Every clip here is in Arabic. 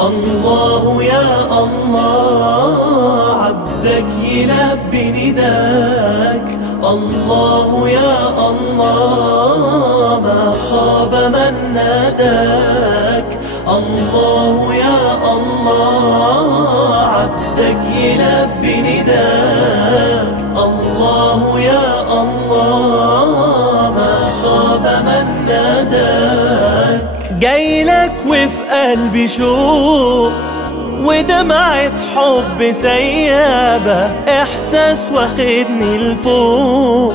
الله يا الله عبدك يلبي نداك. الله يا الله ما خاب من ناداك. الله يا الله عبدك يلبي نداك. الله يا الله ما خاب من ناداك. جايلك وفي قلبي شوق ودمعة حب سيابة، إحساس واخدني لفوق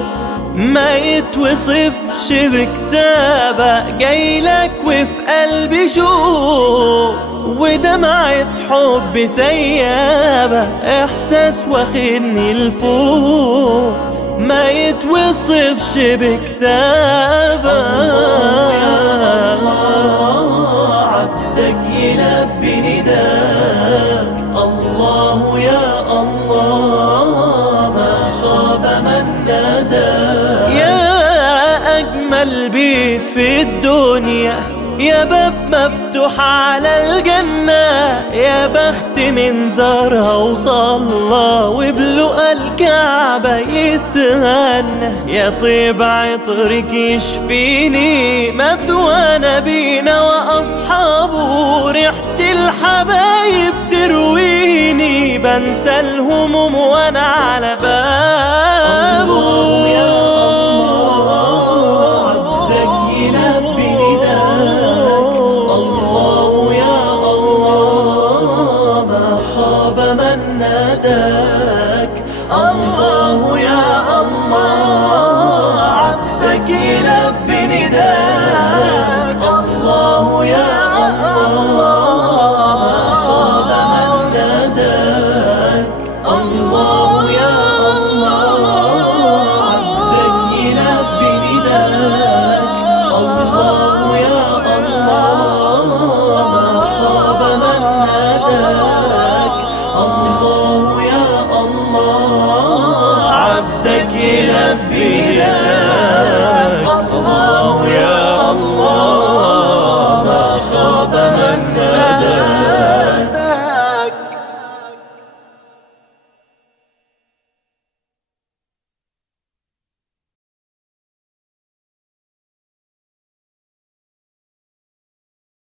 ما يتوصفش بكتابة. جايلك وفي قلبي شوق ودمعة حب سيابة، إحساس واخدني لفوق ما يتوصفش بكتابة. الله عبدك يلبي نداك. الله يا الله ما خاب من ناداك. يا أجمل بيت في الدنيا، يا باب مفتوح على الجنة، يا بخت من زارها وصلى وبلقى الكعبة يتهنى. يا طيب عطرك يشفيني مثوى نبينا وأصحابه، ريحة الحبايب ترويني بنسى الهموم وأنا على بابه.